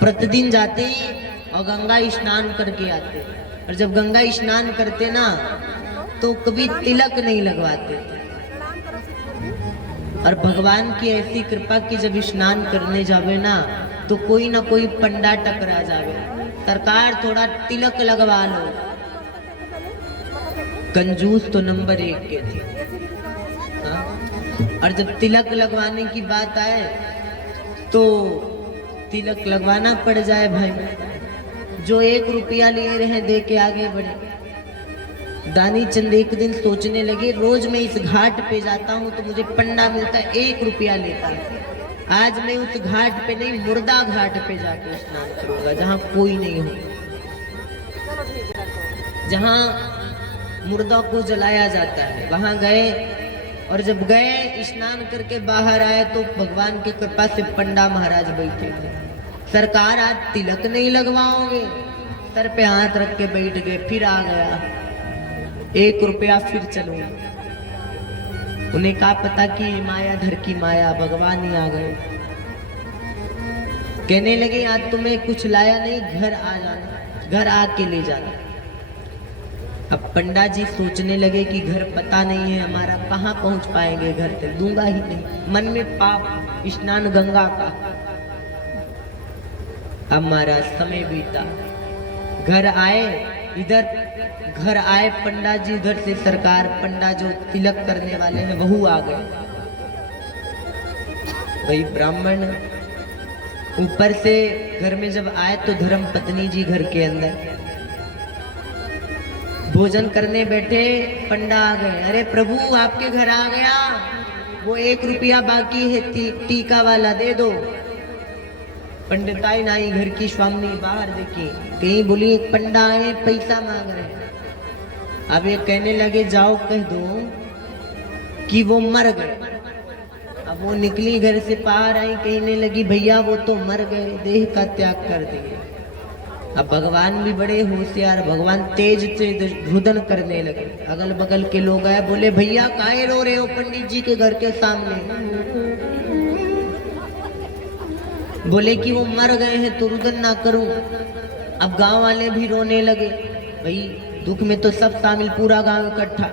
प्रतिदिन जाते और गंगा स्नान करके आते। और जब गंगा स्नान करते ना तो कभी तिलक नहीं लगवाते। और भगवान की ऐसी कृपा कि जब स्नान करने जावे ना तो कोई ना कोई पंडा टकरा जावे, सरकार थोड़ा तिलक लगवा लो। कंजूस तो नंबर 1 के थे। हाँ? और जब तिलक लगवाने की बात आए तो तिलक लगवाना पड़ जाए भाई। जो 1 रुपया लिए रहे दे के आगे बढ़े। दानी चंद एक दिन सोचने लगे, रोज मैं इस घाट पे जाता हूँ तो मुझे पंडा मिलता है 1 रुपया लेता है। आज मैं उस घाट पे नहीं, मुर्दा घाट पे जाके स्नान करूंगा जहाँ कोई नहीं हो, जहाँ मुर्दा को जलाया जाता है। वहां गए और जब गए स्नान करके बाहर आए तो भगवान की कृपा से पंडा महाराज बैठे थे। सरकार आज तिलक नहीं लगवाओगे? सर पे हाथ रख के बैठ गए। फिर आ गया 1 रुपया, फिर चलो। उन्हें क्या पता कि मायाधर की माया भगवान ही आ गए। कहने लगे आज तुम्हें कुछ लाया नहीं, घर आ जाना, घर आके ले जाना। अब पंडा जी सोचने लगे कि घर पता नहीं है हमारा, कहाँ पहुंच पाएंगे, घर तक दूंगा ही नहीं। मन में पाप, स्नान गंगा का। अब हमारा समय बीता, घर आए, इधर घर आए पंडा जी, उधर से सरकार पंडा जो तिलक करने वाले हैं वह आ गए। वही ब्राह्मण ऊपर से घर में जब आए तो धर्म पत्नी जी घर के अंदर भोजन करने बैठे। पंडा आ गए, अरे प्रभु आपके घर आ गया, वो 1 रुपया बाकी है, टीका वाला दे दो। पंडिताई नाई घर की स्वामी बाहर देखी, कहीं बोली एक पंडा आए पैसा मांग रहे। अब ये कहने लगे जाओ कह दो कि वो मर गए। अब वो निकली घर से बाहर आई, कहने लगी भैया वो तो मर गए, देह का त्याग कर दिए। अब भगवान भी बड़े होशियार, भगवान तेज से रुदन करने लगे। अगल बगल के लोग आए, बोले भैया काहे रो रहे हो पंडित जी के घर के सामने? बोले कि वो मर गए हैं तो रुदन ना करूं। अब गांव वाले भी रोने लगे, भाई दुख में तो सब शामिल, पूरा गांव इकट्ठा।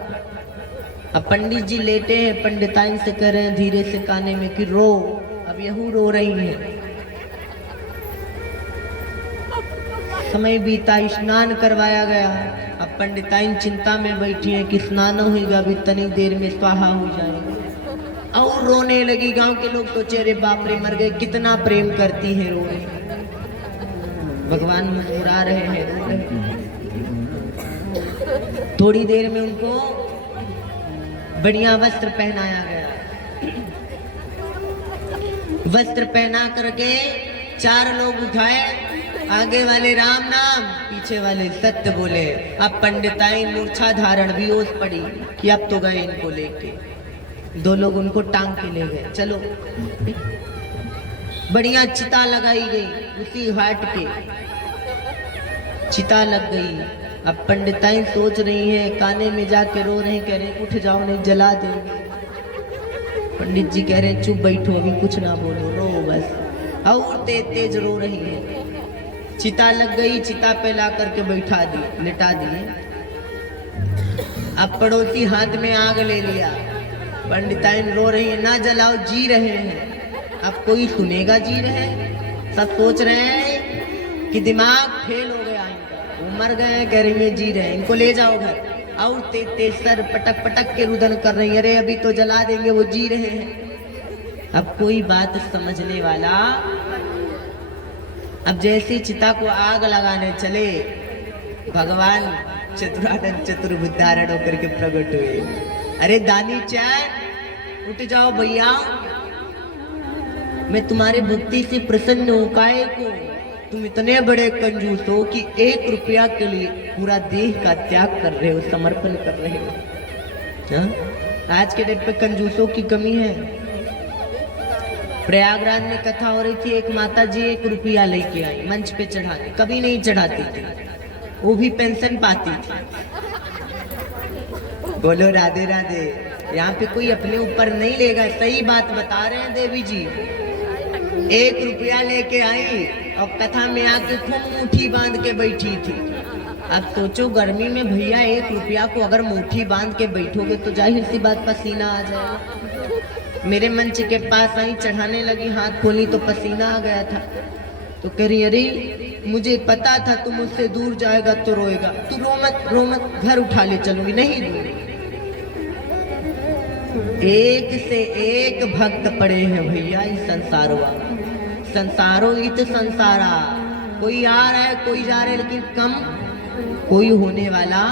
अब पंडित जी लेटे हैं, पंडिताइन से कह रहे हैं धीरे से काने में कि रो। अब यहू रो रही है। समय बीता, स्नान करवाया गया। अब पंडिताइन चिंता में बैठी है कि स्नान होगा अभी तनी देर में स्वाहा हो जाएगा। और रोने लगी। गांव के लोग सोचे अरे बाप रे मर गए, कितना प्रेम करती है, रो रही। भगवान मुस्कुरा रहे हैं, रो रहे हैं। थोड़ी देर में उनको बढ़िया वस्त्र पहनाया गया। वस्त्र पहना करके 4 लोग उठाए, आगे वाले राम नाम, पीछे वाले सत्य बोले। अब पंडिताई मूर्छा धारण भी ओस पड़ी कि अब तो गए इनको लेके। 2 लोग उनको टांग के ले गए। चलो बढ़िया चिता लगाई गई, उसी घाट के चिता लग गई। अब पंडिताई सोच रही है, काने में जाके रो रहे, कह रहे उठ जाओ नहीं जला देंगे। पंडित जी कह रहे चुप बैठो, अभी कुछ ना बोलो, रो बस। और तेज तेज रो रही है। चिता लग गई, चिता पे ला करके बैठा दी, लिटा दिए। अब पड़ोसी हाथ में आग ले लिया। पंडिताइन रो रही है, ना जलाओ, जी रहे हैं। अब कोई सुनेगा जी रहे? सब सोच रहे हैं कि दिमाग फेल हो गया इनका, वो मर गए, कह रही है जी रहे, इनको ले जाओ घर। और तेज तेज सर पटक पटक के रुदन कर रही है, अरे अभी तो जला देंगे, वो जी रहे हैं। अब कोई बात समझने वाला। अब जैसे चिता को आग लगाने चले, भगवान चतुरानंद चतुर्भुधारण होकर के प्रकट हुए। अरे दानी चैन उठ जाओ भैया, मैं तुम्हारे भक्ति से प्रसन्न हूं। काहे को? तुम इतने बड़े कंजूस हो कि 1 रुपया के लिए पूरा देह का त्याग कर रहे हो, समर्पण कर रहे हो। हाँ? आज के डेट पे कंजूसों की कमी है। प्रयागराज में कथा हो रही थी, एक माता जी 1 रुपया लेके आई, मंच पे चढ़ाती, कभी नहीं चढ़ाती थी, वो भी पेंशन पाती थी। बोलो राधे राधे। यहाँ पे कोई अपने ऊपर नहीं लेगा, सही बात बता रहे हैं देवी जी। 1 रुपया लेके आई और कथा में आके खूब मुट्ठी बांध के बैठी थी। अब सोचो गर्मी में भैया 1 रुपया को अगर मुट्ठी बांध के बैठोगे तो जाहिर सी बात पसीना आ जाएगा। मेरे मंच के पास आई, चढ़ाने लगी, हाथ खोली तो पसीना आ गया था। तो कह रही अरे मुझे पता था तू मुझसे दूर जाएगा तो रोएगा, तू रो मत, घर उठा ले चलूंगी। नहीं दूंगी। एक से एक भक्त पड़े हैं भैया इस संसारो इत संसारा। कोई आ रहा है कोई जा रहा है, लेकिन कम कोई होने वाला